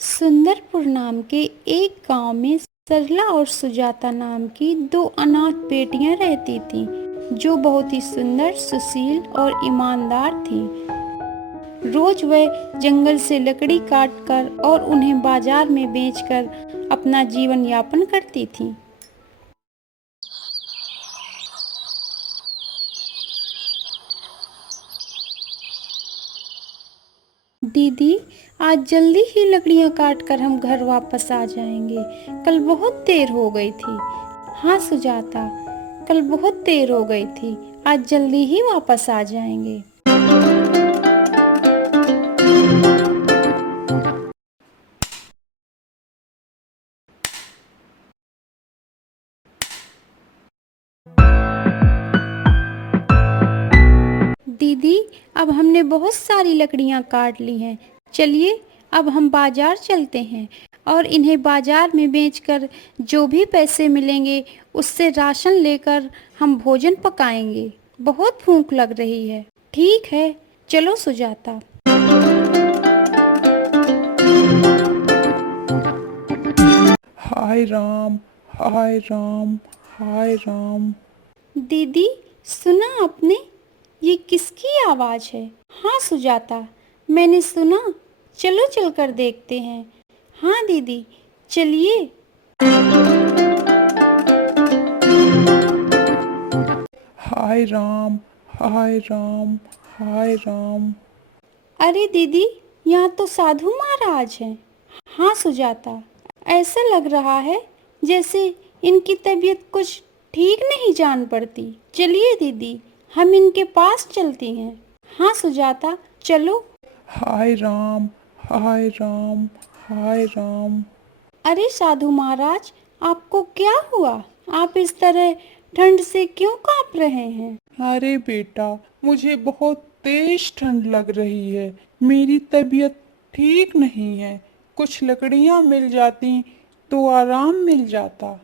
सुंदरपुर नाम के एक गांव में सरला और सुजाता नाम की दो अनाथ बेटियां रहती थीं, जो बहुत ही सुंदर, सुशील और ईमानदार थीं। रोज वह जंगल से लकड़ी काटकर और उन्हें बाजार में बेचकर अपना जीवन यापन करती थीं। दीदी, आज जल्दी ही लकड़ियाँ काट कर हम घर वापस आ जाएंगे। कल बहुत देर हो गई थी। हाँ सुजाता, कल बहुत देर हो गई थी। आज जल्दी ही वापस आ जाएंगे। दीदी, अब हमने बहुत सारी लकड़ियाँ काट ली हैं। चलिए अब हम बाजार चलते हैं और इन्हें बाजार में बेचकर जो भी पैसे मिलेंगे उससे राशन लेकर हम भोजन पकाएंगे। बहुत भूख लग रही है। ठीक है, चलो सुजाता। हाय राम, हाय राम, हाय राम। दीदी, सुना आपने? ये किसकी आवाज़ है? हाँ सुजाता, मैंने सुना। चलो चलकर देखते हैं। हाँ दीदी, चलिए। हाय राम, हाय राम, हाय राम। अरे दीदी, यहाँ तो साधु महाराज हैं। हाँ सुजाता, ऐसा लग रहा है जैसे इनकी तबीयत कुछ ठीक नहीं जान पड़ती। चलिए दीदी, हम इनके पास चलती हैं। हाँ सुजाता, चलो। हाय राम, हाय राम, हाय राम। अरे साधु महाराज, आपको क्या हुआ? आप इस तरह ठंड से क्यों कांप रहे हैं? अरे बेटा, मुझे बहुत तेज ठंड लग रही है। मेरी तबीयत ठीक नहीं है। कुछ लकड़ियां मिल जाती तो आराम मिल जाता।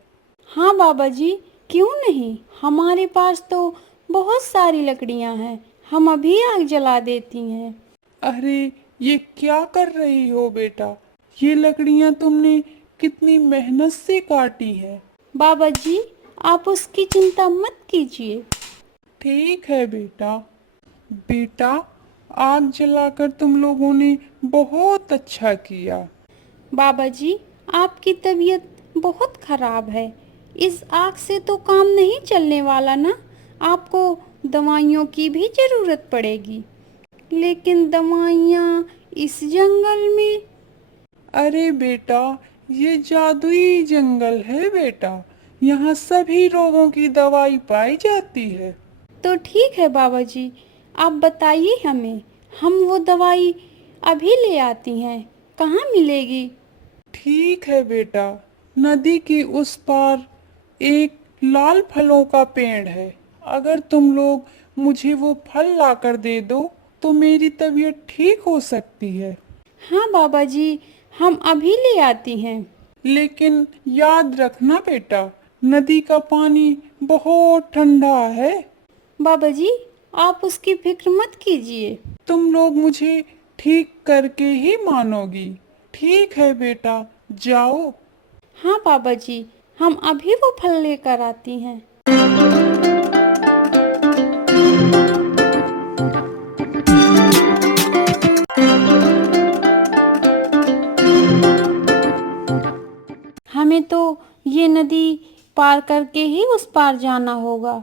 हाँ बाबा जी, क्यों नहीं, हमारे पास तो बहुत सारी लकड़ियां हैं। हम अभी आग जला देती हैं। अरे, ये क्या कर रही हो बेटा? ये लकड़ियां तुमने कितनी मेहनत से काटी है। बाबा जी, आप उसकी चिंता मत कीजिए। ठीक है बेटा। बेटा, आग जलाकर तुम लोगों ने बहुत अच्छा किया। बाबा जी, आपकी तबीयत बहुत खराब है। इस आग से तो काम नहीं चलने वाला ना। आपको दवाइयों की भी ज़रूरत पड़ेगी। लेकिन दवाइयाँ इस जंगल में? अरे बेटा, ये जादुई जंगल है बेटा। यहाँ सभी रोगों की दवाई पाई जाती है। तो ठीक है बाबा जी, आप बताइए हमें। हम वो दवाई अभी ले आती हैं। कहाँ मिलेगी? ठीक है बेटा। नदी के उस पार एक लाल फलों का पेड़ है। अगर तुम लोग मुझे वो फल लाकर दे दो तो मेरी तबीयत ठीक हो सकती है। हाँ बाबा जी, हम अभी ले आती हैं। लेकिन याद रखना बेटा, नदी का पानी बहुत ठंडा है। बाबा जी, आप उसकी फिक्र मत कीजिए। तुम लोग मुझे ठीक करके ही मानोगी। ठीक है बेटा, जाओ। हाँ बाबा जी, हम अभी वो फल लेकर आती हैं। हमें तो ये नदी पार करके ही उस पार जाना होगा।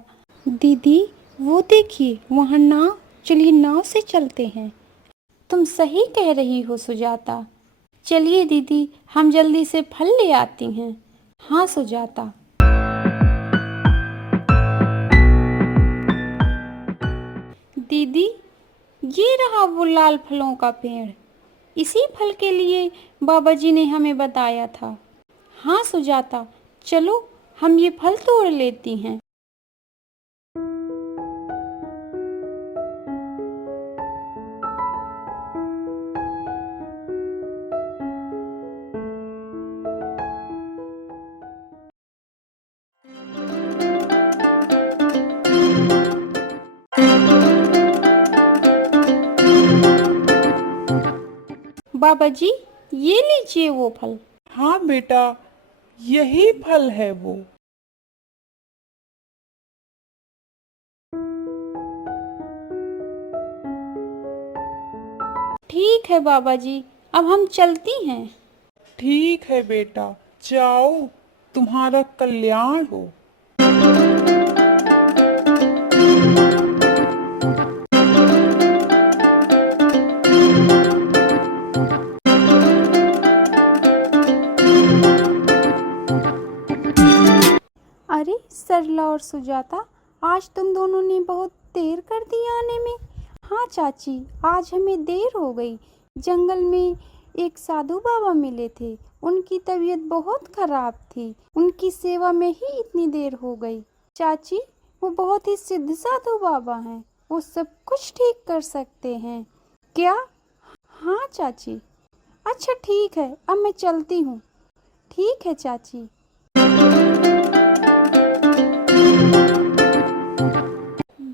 दीदी, वो देखिए वहाँ नाव। चलिए नाव से चलते हैं। तुम सही कह रही हो सुजाता। चलिए दीदी, हम जल्दी से फल ले आती हैं। हाँ सुजाता। दीदी, ये रहा वो लाल फलों का पेड़। इसी फल के लिए बाबा जी ने हमें बताया था। हाँ सुजाता, चलो हम ये फल तोड़ लेती हैं। बाबा जी, ये लीजिए वो फल। हाँ बेटा, यही फल है वो। ठीक है बाबा जी, अब हम चलती हैं। ठीक है बेटा, जाओ, तुम्हारा कल्याण हो। अरे सरला और सुजाता, आज तुम दोनों ने बहुत देर कर दी आने में। हाँ चाची, आज हमें देर हो गई। जंगल में एक साधु बाबा मिले थे, उनकी तबीयत बहुत खराब थी, उनकी सेवा में ही इतनी देर हो गई। चाची, वो बहुत ही सिद्ध साधु बाबा हैं, वो सब कुछ ठीक कर सकते हैं। क्या? हाँ चाची। अच्छा ठीक है, अब मैं चलती हूँ। ठीक है चाची।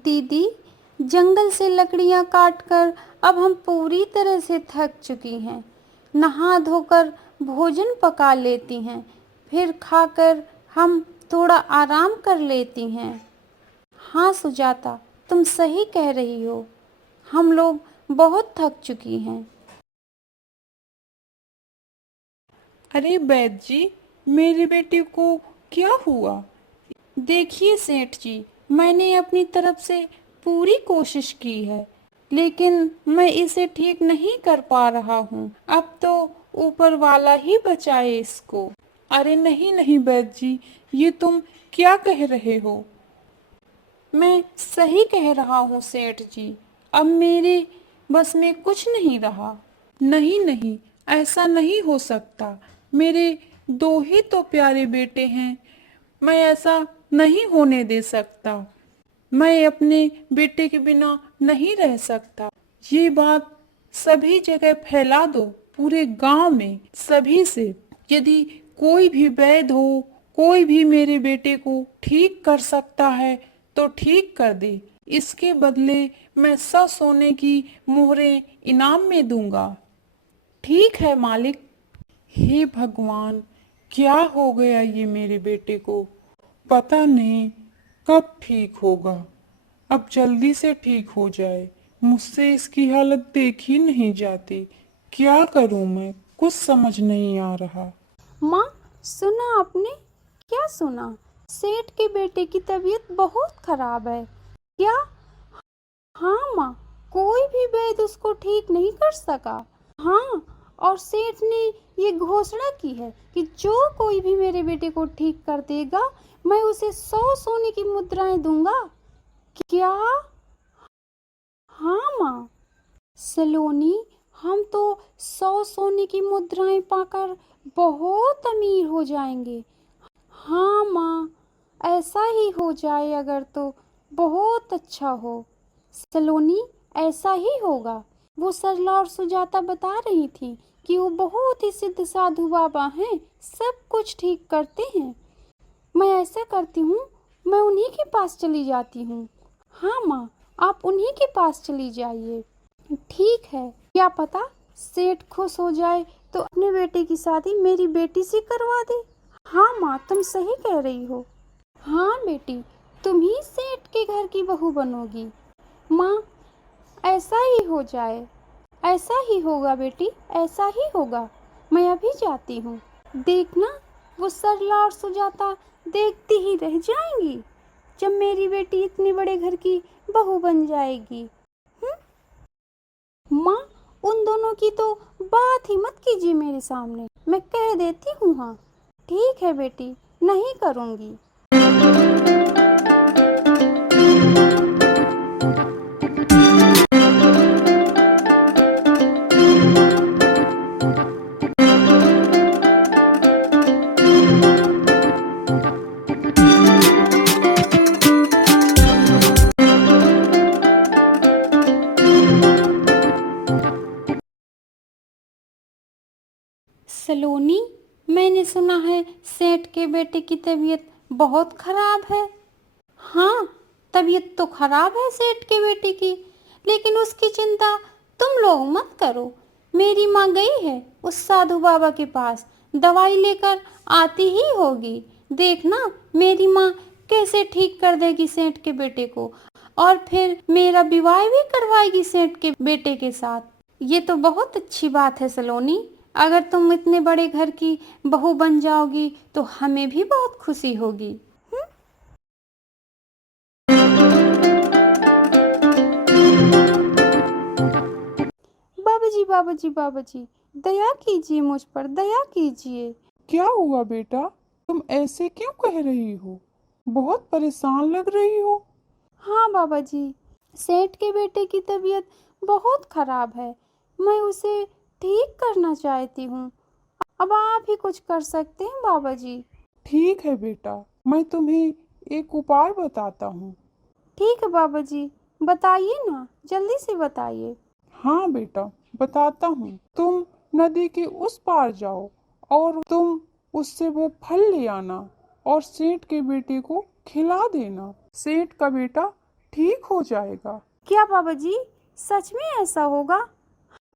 दीदी, जंगल से लकड़ियाँ काटकर अब हम पूरी तरह से थक चुकी हैं। नहा धोकर भोजन पका लेती हैं, फिर खाकर हम थोड़ा आराम कर लेती हैं। हाँ सुजाता, तुम सही कह रही हो, हम लोग बहुत थक चुकी हैं। अरे वैद्य जी, मेरे बेटे को क्या हुआ? देखिए सेठ जी, मैंने अपनी तरफ से पूरी कोशिश की है, लेकिन मैं इसे ठीक नहीं कर पा रहा हूँ। अब तो ऊपर वाला ही बचाए इसको। अरे नहीं नहीं वैद्य जी, ये तुम क्या कह रहे हो? मैं सही कह रहा हूँ सेठ जी, अब मेरे बस में कुछ नहीं रहा। नहीं नहीं, ऐसा नहीं हो सकता। मेरे दो ही तो प्यारे बेटे हैं, मैं ऐसा नहीं होने दे सकता। मैं अपने बेटे के बिना नहीं रह सकता। ये बात सभी जगह फैला दो, पूरे गांव में सभी से। यदि कोई भी वैद्य हो, कोई भी मेरे बेटे को ठीक कर सकता है तो ठीक कर दे। इसके बदले मैं 100 सोने की मोहरें इनाम में दूंगा। ठीक है मालिक। हे भगवान, क्या हो गया ये मेरे बेटे को? पता नहीं कब ठीक होगा। अब जल्दी से ठीक हो जाए, मुझसे इसकी हालत देखी नहीं जाती। क्या करूं मैं, कुछ समझ नहीं आ रहा। माँ, सुना आपने? क्या सुना? सेठ के बेटे की तबीयत बहुत खराब है। क्या? हाँ माँ, कोई भी वैद्य उसको ठीक नहीं कर सका। हाँ, और सेठ ने ये घोषणा की है कि जो कोई भी मेरे बेटे को ठीक कर देगा, मैं उसे 100 सोने की मुद्राएं दूंगा। क्या? हाँ माँ। सलोनी, हम तो 100 सोने की मुद्राएं पाकर बहुत अमीर हो जाएंगे। हाँ माँ, ऐसा ही हो जाए अगर तो बहुत अच्छा हो। सलोनी, ऐसा ही होगा। वो सरला और सुजाता बता रही थी कि वो बहुत ही सिद्ध साधु बाबा हैं, सब कुछ ठीक करते हैं। मैं ऐसा करती हूँ, मैं उन्हीं के पास चली जाती हूँ। हाँ माँ, आप उन्हीं के पास चली जाइए। ठीक है, क्या पता सेठ खुश हो जाए तो अपने बेटे की शादी मेरी बेटी से करवा दे। हाँ माँ, तुम सही कह रही हो। हाँ बेटी, तुम ही सेठ के घर की बहू बनोगी। माँ, ऐसा ही हो जाए। ऐसा ही होगा बेटी, ऐसा ही होगा। मैं अभी जाती हूँ। देखना, वो सरला और सुजाता देखती ही रह जाएंगी जब मेरी बेटी इतने बड़े घर की बहू बन जाएगी। माँ, उन दोनों की तो बात ही मत कीजिए मेरे सामने, मैं कह देती हूँ। हाँ ठीक है बेटी, नहीं करूँगी। सलोनी, मैंने सुना है सेठ के बेटे की तबीयत बहुत खराब है। हाँ, तबीयत तो खराब है सेठ के बेटे की, लेकिन उसकी चिंता तुम लोग मत करो। मेरी माँ गई है उस साधु बाबा के पास, दवाई लेकर आती ही होगी। देखना मेरी माँ कैसे ठीक कर देगी सेठ के बेटे को, और फिर मेरा विवाह भी करवाएगी सेठ के बेटे के साथ। ये तो बहुत अच्छी बात है सलोनी। अगर तुम इतने बड़े घर की बहू बन जाओगी तो हमें भी बहुत खुशी होगी। बाबूजी बाबूजी बाबूजी, दया कीजिए मुझ पर, दया कीजिए। क्या हुआ बेटा, तुम ऐसे क्यों कह रही हो? बहुत परेशान लग रही हो। हाँ बाबा जी, सेठ के बेटे की तबीयत बहुत खराब है। मैं उसे ठीक करना चाहती हूँ। अब आप ही कुछ कर सकते हैं बाबा जी। ठीक है बेटा, मैं तुम्हें एक उपाय बताता हूँ। ठीक है बाबा जी, बताइए ना, जल्दी से बताइए। हाँ बेटा, बताता हूँ। तुम नदी के उस पार जाओ और तुम उससे वो फल ले आना और सेठ के बेटे को खिला देना। सेठ का बेटा ठीक हो जाएगा। क्या बाबा जी, सच में ऐसा होगा?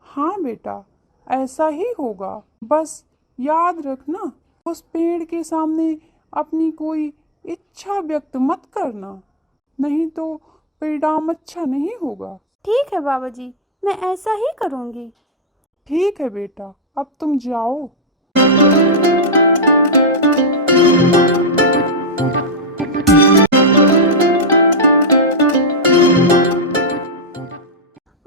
हाँ बेटा, ऐसा ही होगा। बस याद रखना, उस पेड़ के सामने अपनी कोई इच्छा व्यक्त मत करना, नहीं तो परिणाम अच्छा नहीं होगा। ठीक है बाबा जी, मैं ऐसा ही करूँगी। ठीक है बेटा, अब तुम जाओ।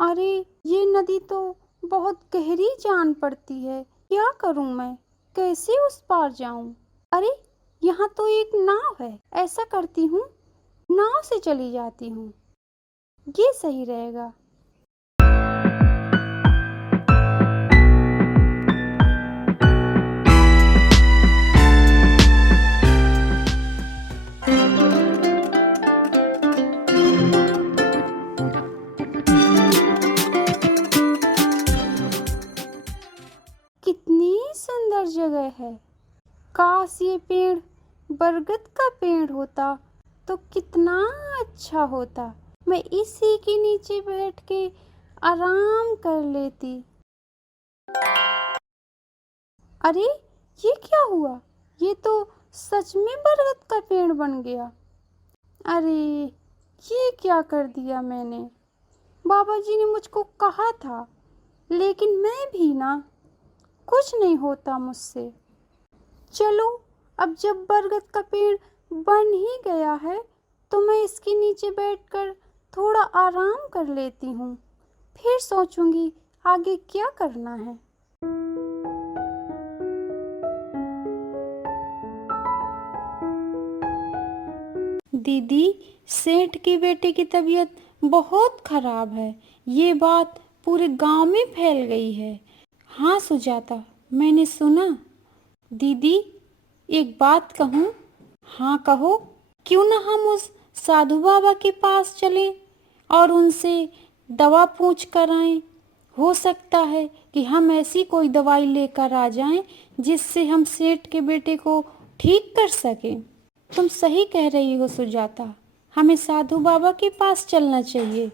अरे ये नदी तो बहुत गहरी जान पड़ती है। क्या करूं मैं, कैसे उस पार जाऊं? अरे यहाँ तो एक नाव है, ऐसा करती हूँ नाव से चली जाती हूँ, ये सही रहेगा। कितनी सुंदर जगह है। काश ये पेड़ बरगद का पेड़ होता तो कितना अच्छा होता। मैं इसी के नीचे बैठ के आराम कर लेती। अरे ये क्या हुआ? ये तो सच में बरगद का पेड़ बन गया। अरे ये क्या कर दिया मैंने? बाबा जी ने मुझको कहा था, लेकिन मैं भी ना, कुछ नहीं होता मुझसे। चलो अब जब बरगद का पेड़ बन ही गया है तो मैं इसके नीचे बैठकर थोड़ा आराम कर लेती हूँ, फिर सोचूंगी आगे क्या करना है। दीदी, सेठ की बेटे की तबीयत बहुत खराब है। ये बात पूरे गांव में फैल गई है। हाँ सुजाता, मैंने सुना। दीदी एक बात कहूँ? हाँ कहो। क्यों ना हम उस साधु बाबा के पास चलें और उनसे दवा पूछ कर आएं। हो सकता है कि हम ऐसी कोई दवाई लेकर आ जाएं जिससे हम सेठ के बेटे को ठीक कर सकें। तुम सही कह रही हो सुजाता, हमें साधु बाबा के पास चलना चाहिए।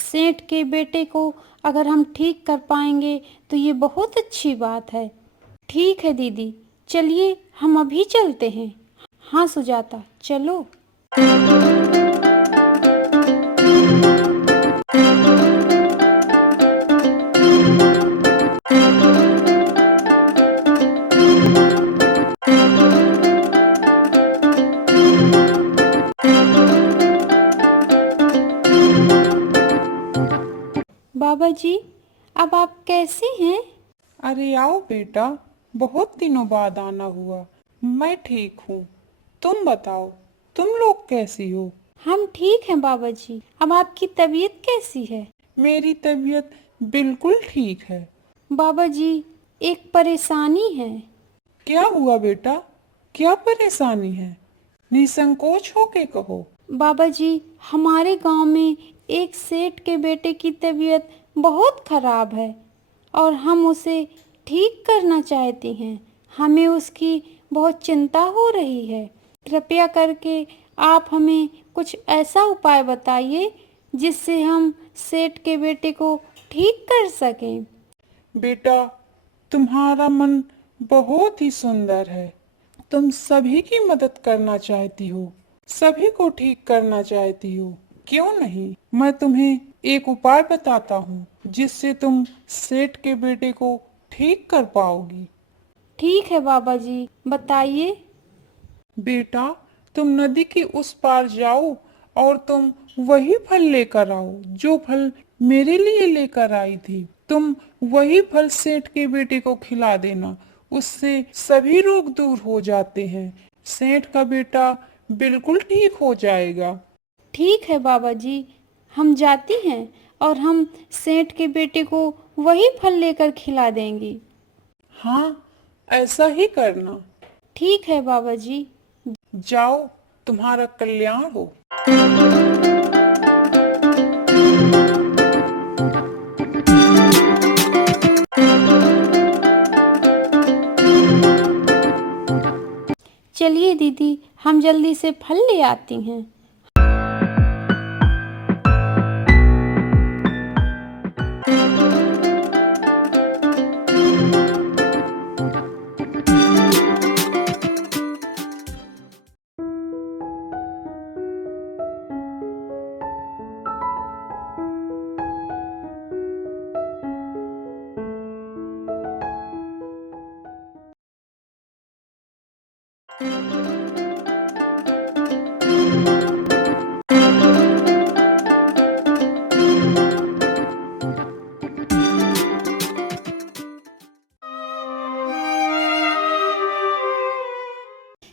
सेठ के बेटे को अगर हम ठीक कर पाएंगे तो ये बहुत अच्छी बात है। ठीक है दीदी, चलिए हम अभी चलते हैं। हाँ सुजाता, चलो। बाबा जी, अब आप कैसे हैं? अरे आओ बेटा, बहुत दिनों बाद आना हुआ। मैं ठीक हूँ। तुम बताओ, तुम लोग कैसी हो? हम ठीक हैं बाबा जी। अब आपकी तबीयत कैसी है? मेरी तबीयत बिल्कुल ठीक है। बाबा जी, एक परेशानी है। क्या हुआ बेटा, क्या परेशानी है? निसंकोच होके कहो। बाबा जी, हमारे गांव में एक सेठ के बेटे की तबीयत बहुत खराब है और हम उसे ठीक करना चाहते हैं। हमें उसकी बहुत चिंता हो रही है। कृपया करके आप हमें कुछ ऐसा उपाय बताइए जिससे हम सेठ के बेटे को ठीक कर सकें। बेटा, तुम्हारा मन बहुत ही सुंदर है। तुम सभी की मदद करना चाहती हो, सभी को ठीक करना चाहती हो। क्यों नहीं, मैं तुम्हें एक उपाय बताता हूँ जिससे तुम सेठ के बेटे को ठीक कर पाओगी। ठीक है बाबा जी, बताइए। बेटा, तुम नदी के उस पार जाओ और तुम वही फल लेकर आओ जो फल मेरे लिए लेकर आई थी। तुम वही फल सेठ के बेटे को खिला देना, उससे सभी रोग दूर हो जाते हैं। सेठ का बेटा बिल्कुल ठीक हो जाएगा। ठीक है बाबा जी, हम जाती हैं और हम सेठ के बेटे को वही फल लेकर खिला देंगी। हाँ, ऐसा ही करना। ठीक है बाबा जी। जाओ, तुम्हारा कल्याण हो। चलिए दीदी, हम जल्दी से फल ले आती हैं।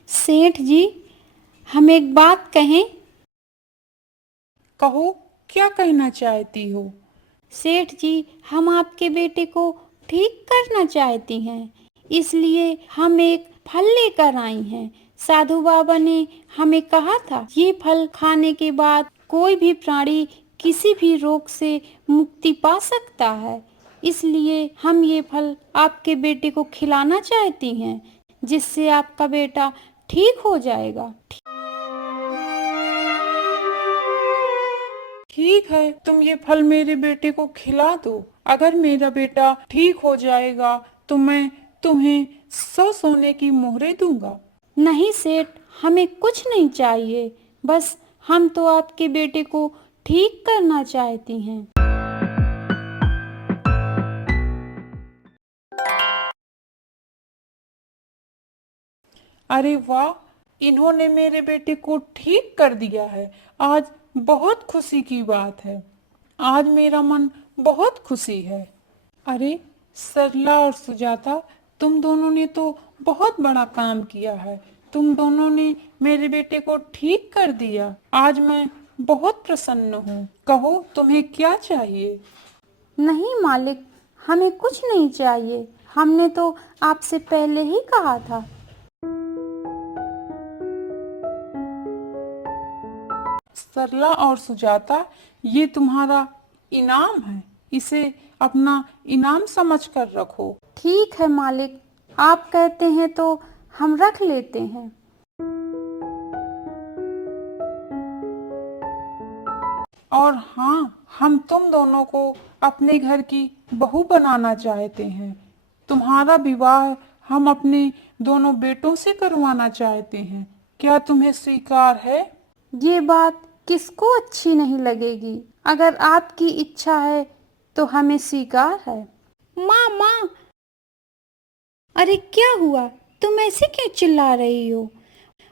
सेठ जी, हम एक बात कहें? कहो, क्या कहना चाहती हो? सेठ जी, हम आपके बेटे को ठीक करना चाहती हैं, इसलिए हम एक फल लेकर आई हैं। साधु बाबा ने हमें कहा था ये फल खाने के बाद कोई भी प्राणी किसी भी रोग से मुक्ति पा सकता है। इसलिए हम ये फल आपके बेटे को खिलाना चाहती हैं, जिससे आपका बेटा ठीक हो जाएगा। ठीक है, तुम ये फल मेरे बेटे को खिला दो। अगर मेरा बेटा ठीक हो जाएगा तो मैं तुम्हें 100 सोने की मोहरें दूंगा। नहीं सेठ, हमें कुछ नहीं चाहिए, बस हम तो आपके बेटे को ठीक करना चाहती हैं। अरे वाह, इन्होंने मेरे बेटे को ठीक कर दिया है। आज बहुत खुशी की बात है। आज मेरा मन बहुत खुशी है। अरे सरला और सुजाता, तुम दोनों ने तो बहुत बड़ा काम किया है। तुम दोनों ने मेरे बेटे को ठीक कर दिया। आज मैं बहुत प्रसन्न हूँ। कहो, तुम्हें क्या चाहिए? नहीं मालिक, हमें कुछ नहीं चाहिए, हमने तो आपसे पहले ही कहा था। सरला और सुजाता, ये तुम्हारा इनाम है। इसे अपना इनाम समझकर रखो। ठीक है मालिक, आप कहते हैं तो हम रख लेते हैं। और हाँ, हम तुम दोनों को अपने घर की बहू बनाना चाहते हैं। तुम्हारा विवाह हम अपने दोनों बेटों से करवाना चाहते हैं। क्या तुम्हें स्वीकार है? ये बात किसको अच्छी नहीं लगेगी। अगर आपकी इच्छा है तो हमें स्वीकार है। माँ माँ, अरे क्या हुआ, तुम ऐसे क्यों चिल्ला रही हो?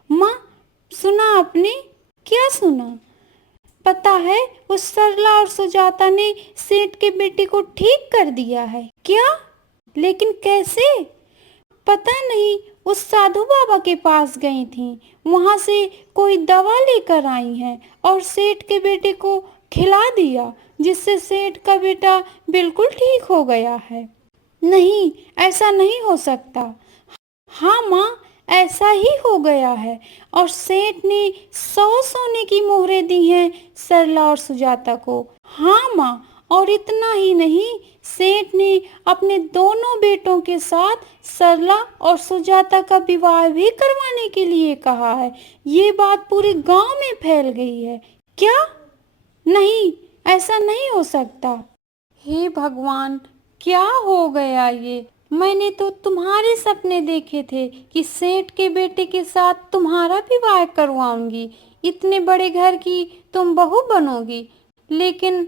माँ, सुना आपने? क्या सुना? पता है, उस सरला और सुजाता ने सेठ के बेटे को ठीक कर दिया है। क्या? लेकिन कैसे? पता नहीं, उस साधु बाबा के पास गई थी, वहां से कोई दवा लेकर आई हैं और सेठ के बेटे को खिला दिया, जिससे सेठ का बेटा बिल्कुल ठीक हो गया है। नहीं, ऐसा नहीं हो सकता। हाँ माँ, ऐसा ही हो गया है और सेठ ने 100 सोने की मोहरें दी हैं सरला और सुजाता को। हाँ माँ, और इतना ही नहीं, सेठ ने अपने दोनों बेटों के साथ सरला और सुजाता का विवाह भी करवाने के लिए कहा है। ये बात पूरे गांव में फैल गई है। क्या? नहीं, ऐसा नहीं हो सकता। हे भगवान, क्या हो गया ये? मैंने तो तुम्हारे सपने देखे थे कि सेठ के बेटे के साथ तुम्हारा विवाह करवाऊंगी, इतने बड़े घर की तुम बहू बनोगी, लेकिन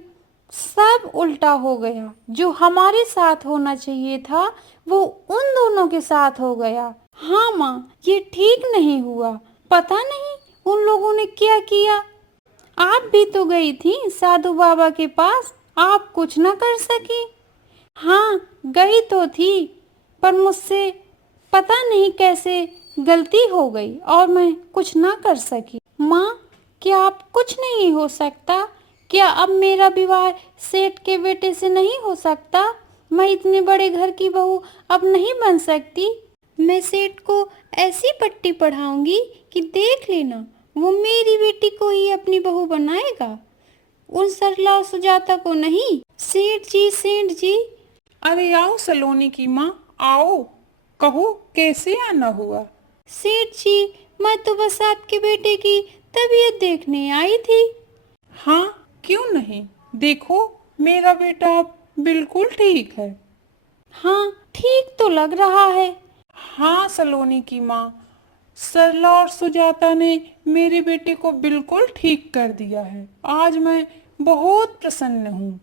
सब उल्टा हो गया। जो हमारे साथ होना चाहिए था वो उन दोनों के साथ हो गया। हाँ माँ, ये ठीक नहीं हुआ। पता नहीं उन लोगों ने क्या किया। आप भी तो गई थी साधु बाबा के पास, आप कुछ न कर सकी। हाँ, गई तो थी, पर मुझसे पता नहीं कैसे गलती हो गई और मैं कुछ ना कर सकी। माँ, क्या आप कुछ नहीं हो सकता? क्या अब मेरा विवाह सेठ के बेटे से नहीं हो सकता? मैं इतने बड़े घर की बहू अब नहीं बन सकती। मैं सेठ को ऐसी पट्टी पढ़ाऊंगी कि देख लेना, वो मेरी बेटी को ही अपनी बहू बनाएगा, उन सरला और सुजाता को नहीं। सेठ जी, सेठ जी। अरे आओ सलोनी की माँ, आओ, कहो कैसे आना हुआ। सेठ जी, मैं तो बस आपके बेटे की तबीयत देखने आई थी। हाँ, क्यों नहीं, देखो मेरा बेटा अब बिल्कुल ठीक है। हाँ, ठीक तो लग रहा है। हाँ सलोनी की माँ, सरला और सुजाता ने मेरे बेटे को बिल्कुल ठीक कर दिया है। आज मैं बहुत प्रसन्न हूँ।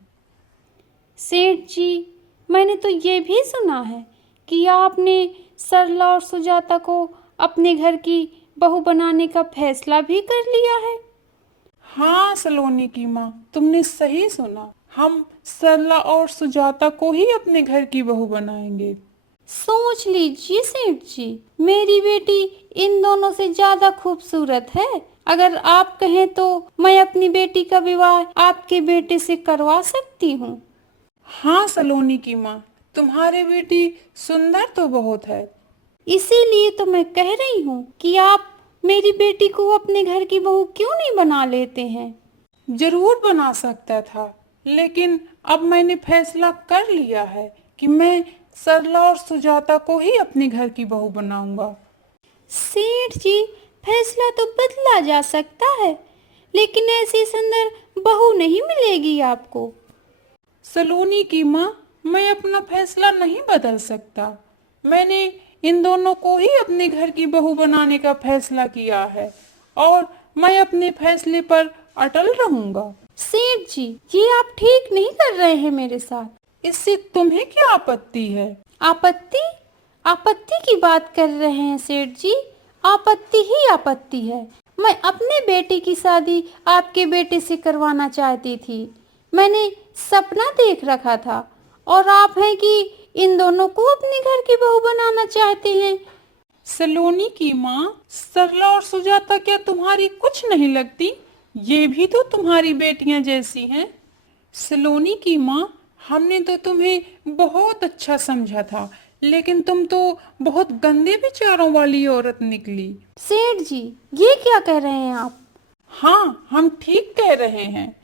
सेठ जी, मैंने तो ये भी सुना है कि आपने सरला और सुजाता को अपने घर की बहू बनाने का फैसला भी कर लिया है। हाँ सलोनी की माँ, तुमने सही सुना। हम सरला और सुजाता को ही अपने घर की बहू बनाएंगे। सोच लीजिए सेठ जी, मेरी बेटी इन दोनों से ज्यादा खूबसूरत है। अगर आप कहें तो मैं अपनी बेटी का विवाह आपके बेटे से करवा सकती हूँ। हाँ सलोनी की माँ, तुम्हारी बेटी सुंदर तो बहुत है। इसीलिए तो मैं कह रही हूँ कि आप मेरी बेटी को अपने घर की बहू क्यों नहीं बना लेते हैं। जरूर बना सकता था, लेकिन अब मैंने फैसला कर लिया है कि मैं सरला और सुजाता को ही अपने घर की बहू बनाऊंगा। सेठ जी, फैसला तो बदला जा सकता है, लेकिन ऐसी सुंदर बहू नहीं मिलेगी आपको। सलोनी की माँ, मैं अपना फैसला नहीं बदल सकता। मैंने इन दोनों को ही अपने घर की बहू बनाने का फैसला किया है और मैं अपने फैसले पर अटल रहूंगा। सेठ जी, ये आप ठीक नहीं कर रहे हैं मेरे साथ। इससे तुम्हें क्या आपत्ति है? आपत्ति? आपत्ति की बात कर रहे हैं सेठ जी? आपत्ति ही आपत्ति है। मैं अपने बेटे की शादी आपके बेटे से करवाना चाहती थी। मैंने सपना देख रखा था, और आप हैं कि इन दोनों को अपने घर की बहू बनाना चाहते हैं। सलोनी की माँ, सरला और सुजाता क्या तुम्हारी कुछ नहीं लगती? ये भी तो तुम्हारी बेटियां जैसी हैं। सलोनी की माँ, हमने तो तुम्हें बहुत अच्छा समझा था, लेकिन तुम तो बहुत गंदे विचारों वाली औरत निकली। सेठ जी, ये क्या कह रहे हैं आप? हाँ, हम ठीक कह रहे हैं।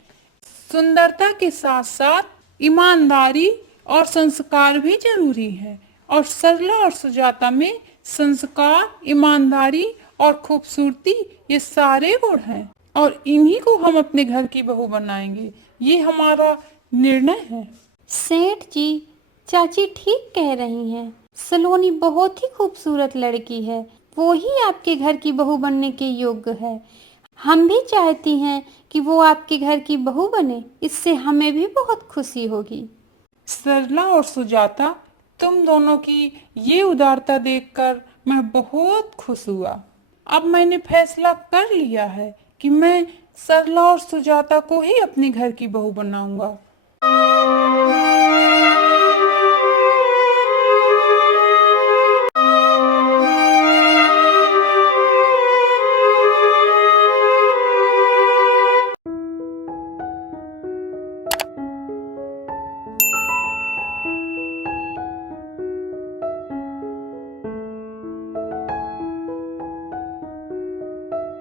सुंदरता के साथ साथ ईमानदारी और संस्कार भी जरूरी है, और सरला और सुजाता में संस्कार, ईमानदारी और खूबसूरती, ये सारे गुण हैं, और इन्हीं को हम अपने घर की बहू बनाएंगे। ये हमारा निर्णय है। सेठ जी, चाची ठीक कह रही हैं। सलोनी बहुत ही खूबसूरत लड़की है, वो ही आपके घर की बहू बनने के योग्य है। हम भी चाहती हैं कि वो आपके घर की बहू बने, इससे हमें भी बहुत खुशी होगी। सरला और सुजाता, तुम दोनों की ये उदारता देखकर मैं बहुत खुश हुआ। अब मैंने फैसला कर लिया है कि मैं सरला और सुजाता को ही अपने घर की बहू बनाऊंगा।